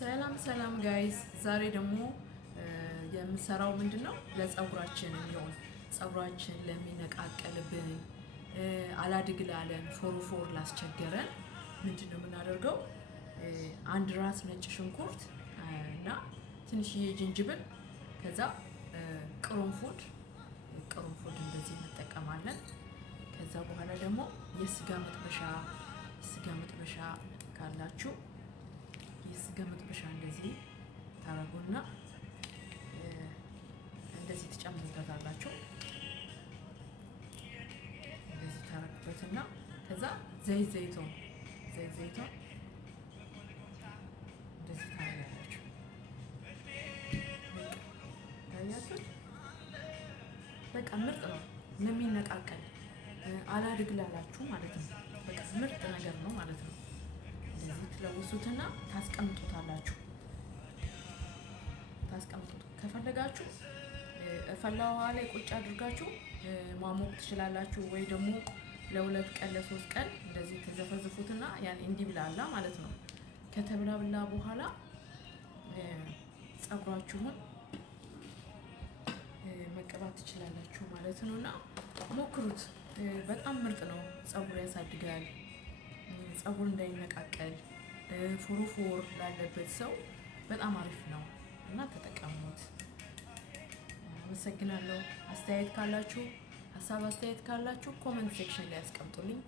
ሰላም ጋይስ፣ ዛሬ ደግሞ የምሰራው ምንድነው ለፀጉራችን የሚሆን ፀጉራችን ለሚነቃቀልብን አላድግ ላለን ፎሮፎር ላስቸገረን ምንድነው የምናደርገው? አንድ ራስ ነጭ ሽንኩርት እና ትንሽዬ ዝንጅብል ከዛ ቅርንፉድ እንደዚህ እንጠቀማለን። ከዛ በኋላ ደግሞ የስጋ መጥበሻ ካላችሁ የስጋ መጥበሻ እንደዚህ ታረጉና እንደዚህ ትጨምሩበታላችሁ። እንደዚህ ታረጉበትና ከዛ ዘይቱን እንደዚህ ታረጋላችሁ። ታያችሁ፣ በቃ ምርጥ ነው ለሚነቃቀል አላድግ ላላችሁ ማለት ነው። በቃ ምርጥ ነገር ነው ማለት ነው። እንደዚህ ትለውሱትና ታስቀምጡታላችሁ። ከፈለጋችሁ ፈላ ውሃ ላይ ቁጭ አድርጋችሁ ማሞቅ ትችላላችሁ፣ ወይ ደግሞ ለ2 ቀን ለ3 ቀን እንደዚህ ተዘፈዝፉትና ያን እንዲብላላ ማለት ነው። ከተብላላ በኋላ ፀጉራችሁን መቀባት ትችላላችሁ ማለት ነውና ሞክሩት። በጣም ምርጥ ነው። ፀጉር ያሳድጋል። ፀጉር እንዳይነቃቀል ፎሮፎር ላለበት ሰው በጣም አሪፍ ነው እና ተጠቀሙት። አመሰግናለሁ። ሀሳብ አስተያየት ካላችሁ ኮሜንት ሴክሽን ላይ አስቀምጡልኝ።